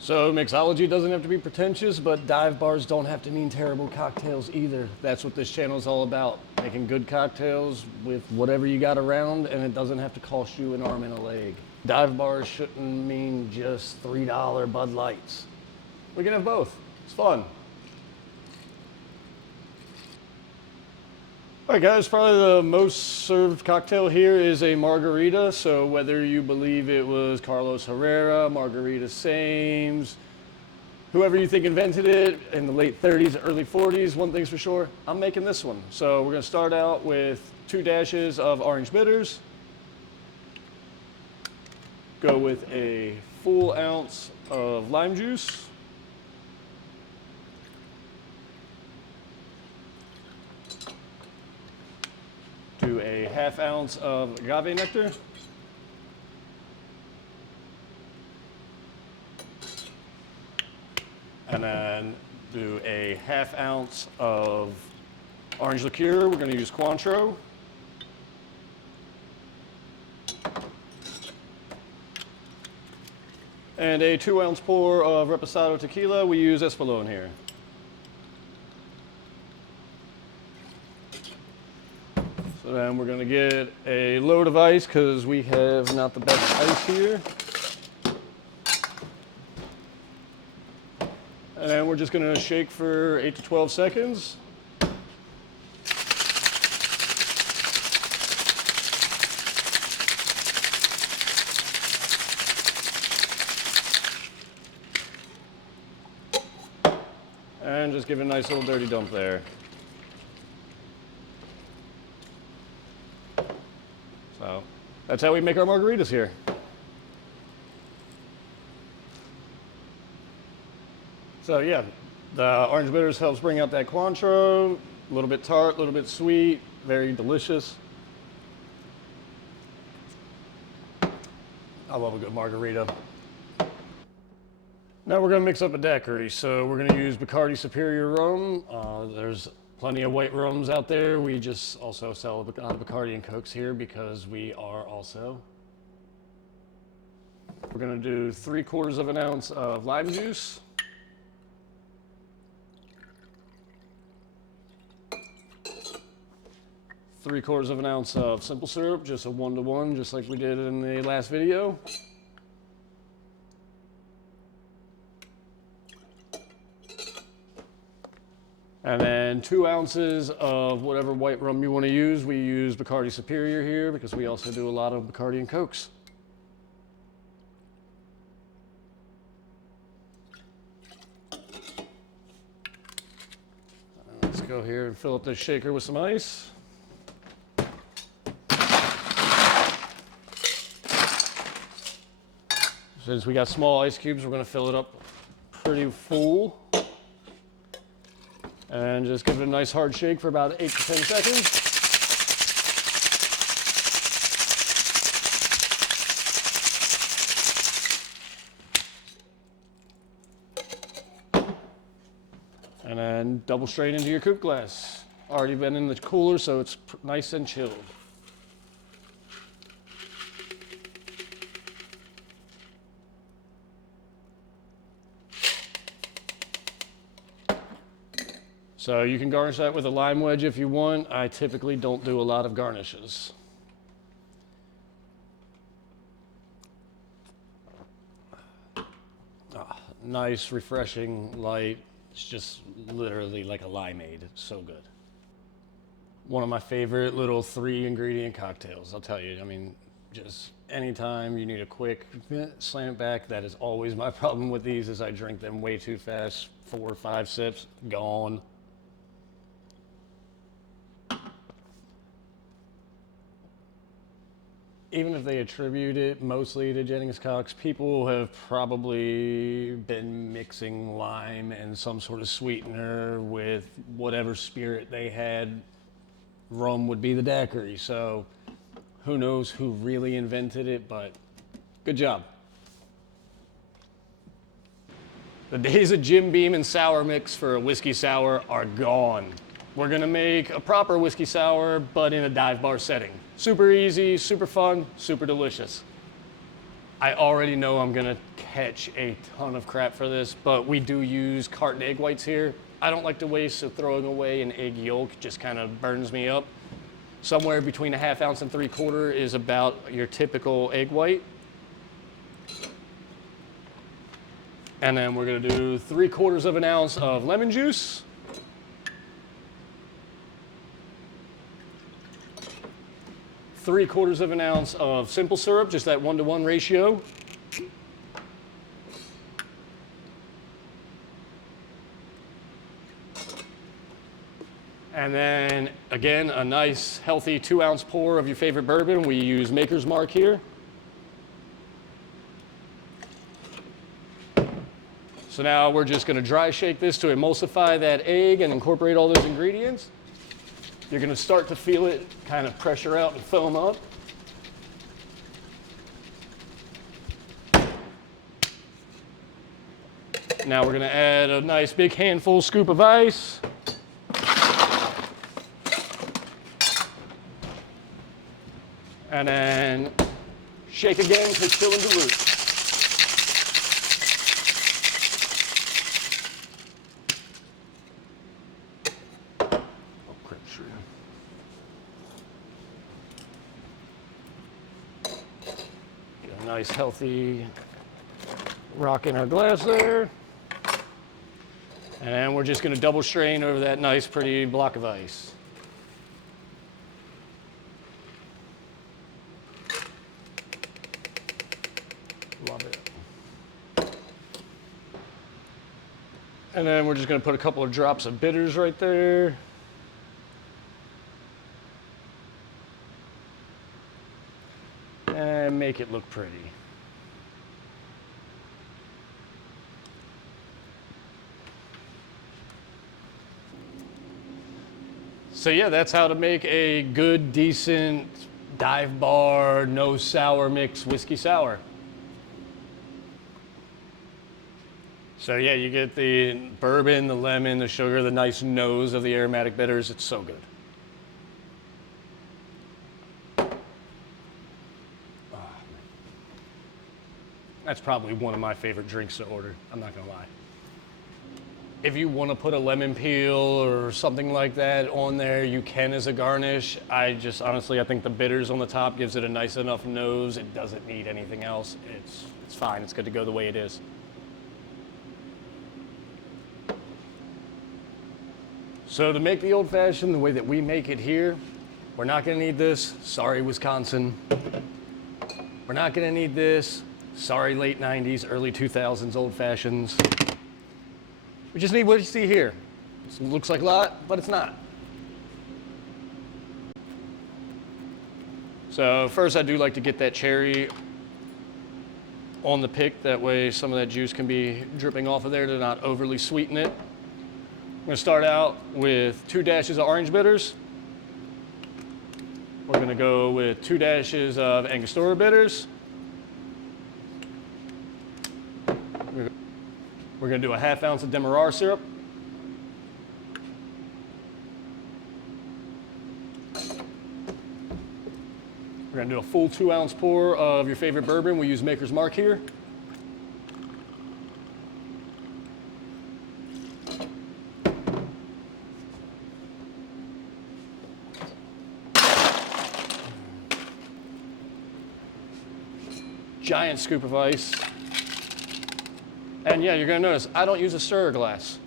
So mixology doesn't have to be pretentious, but dive bars don't have to mean terrible cocktails either. That's what this channel is all about, making good cocktails with whatever you got around, and it doesn't have to cost you an arm and a leg. Dive bars shouldn't mean just $3 Bud Lights. We can have both. It's fun. All right, guys, probably the most served cocktail here is a margarita. So whether you believe it was Carlos Herrera, Margarita Sames, whoever you think invented it in the late 30s, early 40s, one thing's for sure, I'm making this one. So we're gonna start out with 2 dashes of orange bitters. Go with a full ounce of lime juice. Do a ½ ounce of Agave Nectar. And then do a ½ ounce of Orange Liqueur. We're going to use Cointreau. And a 2-ounce pour of Reposado Tequila. We use Espolón here. So then we're going to get a load of ice because we have not the best ice here. And then we're just going to shake for 8 to 12 seconds. And just give it a nice little dirty dump there. So that's how we make our margaritas here. So yeah, the orange bitters helps bring out that Cointreau, a little bit tart, a little bit sweet, very delicious. I love a good margarita. Now we're gonna mix up a daiquiri. So we're gonna use Bacardi Superior rum. There's plenty of white rums out there. We just also sell a lot of Bacardi and Cokes here because we are also. We're gonna do 3/4 of an ounce of lime juice. Three-quarters of an ounce of simple syrup, just a 1-to-1, just like we did in the last video. And then 2 ounces of whatever white rum you want to use. We use Bacardi Superior here because we also do a lot of Bacardi and Cokes. Let's go here and fill up this shaker with some ice. Since we got small ice cubes, we're going to fill it up pretty full. And just give it a nice hard shake for about 8 to 10 seconds. And then double straight into your coupe glass. Already been in the cooler, so it's nice and chilled. So you can garnish that with a lime wedge if you want. I typically don't do a lot of garnishes. Nice, refreshing, light. It's just literally like a limeade. It's so good. One of my favorite little 3-ingredient cocktails, I'll tell you. I mean, just anytime you need a quick slam it back, that is always my problem with these is I drink them way too fast. 4 or 5 sips, gone. Even if they attribute it mostly to Jennings Cox, people have probably been mixing lime and some sort of sweetener with whatever spirit they had. Rum would be the daiquiri, so who knows who really invented it, but good job. The days of Jim Beam and sour mix for a whiskey sour are gone. We're gonna make a proper whiskey sour, but in a dive bar setting. Super easy, super fun, super delicious. I already know I'm gonna catch a ton of crap for this, but we do use carton egg whites here. I don't like to waste, so throwing away an egg yolk just kind of burns me up. Somewhere between a 1/2 ounce and 3/4 is about your typical egg white. And then we're gonna do 3/4 of an ounce of lemon juice. 3/4 of an ounce of simple syrup, just that 1-to-1 ratio. And then, again, a nice, healthy 2-ounce pour of your favorite bourbon. We use Maker's Mark here. So now we're just gonna dry shake this to emulsify that egg and incorporate all those ingredients. You're gonna start to feel it kind of pressure out and foam up. Now we're gonna add a nice big handful scoop of ice. And then shake again to chill and dilute. Oh, crap, sure. Get a nice healthy rock in our glass there. And then we're just gonna double strain over that nice pretty block of ice. Love it. And then we're just gonna put a couple of drops of bitters right there. And make it look pretty. So yeah, that's how to make a good, decent dive bar, no sour mix whiskey sour. So yeah, you get the bourbon, the lemon, the sugar, the nice nose of the aromatic bitters. It's so good. That's probably one of my favorite drinks to order, I'm not gonna lie. If you want to put a lemon peel or something like that on there, you can as a garnish. Honestly, I think the bitters on the top gives it a nice enough nose. It doesn't need anything else. It's fine, it's good to go the way it is. So to make the old fashioned the way that we make it here, we're not gonna need this. Sorry, Wisconsin. We're not gonna need this. Sorry, late 90s, early 2000s old fashions. We just need what you see here. It looks like a lot, but it's not. So first I do like to get that cherry on the pick. That way some of that juice can be dripping off of there to not overly sweeten it. I'm gonna start out with 2 dashes of orange bitters. We're gonna go with 2 dashes of Angostura bitters. We're gonna do a 1/2 ounce of Demerara syrup. We're gonna do a full 2-ounce pour of your favorite bourbon. We use Maker's Mark here. Giant scoop of ice. And yeah, you're gonna notice, I don't use a stirrer glass.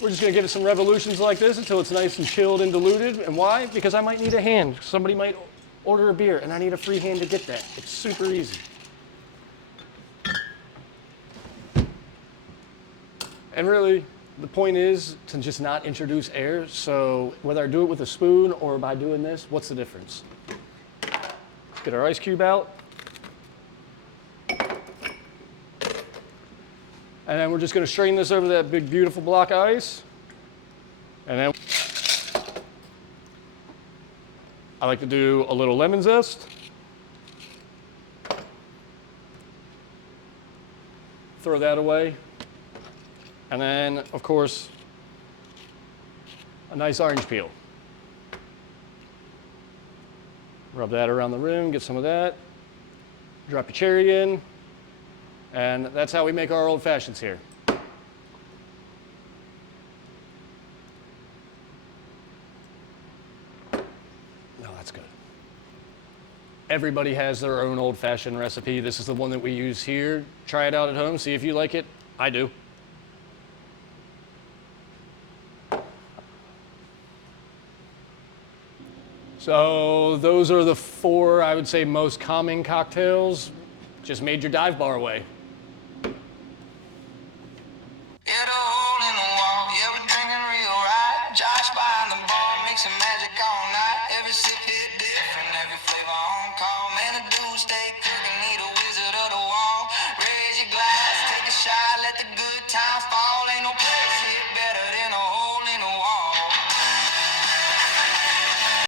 We're just gonna give it some revolutions like this until it's nice and chilled and diluted. And why? Because I might need a hand. Somebody might order a beer and I need a free hand to get that. It's super easy. And really, the point is to just not introduce air. So whether I do it with a spoon or by doing this, what's the difference? Let's get our ice cube out. And then we're just gonna strain this over that big, beautiful block of ice. And then I like to do a little lemon zest. Throw that away. And then, of course, a nice orange peel. Rub that around the rim, get some of that. Drop your cherry in. And that's how we make our old fashions here. No, that's good. Everybody has their own old fashioned recipe. This is the one that we use here. Try it out at home, see if you like it. I do. So those are the four, I would say, most common cocktails. Just made your dive bar way.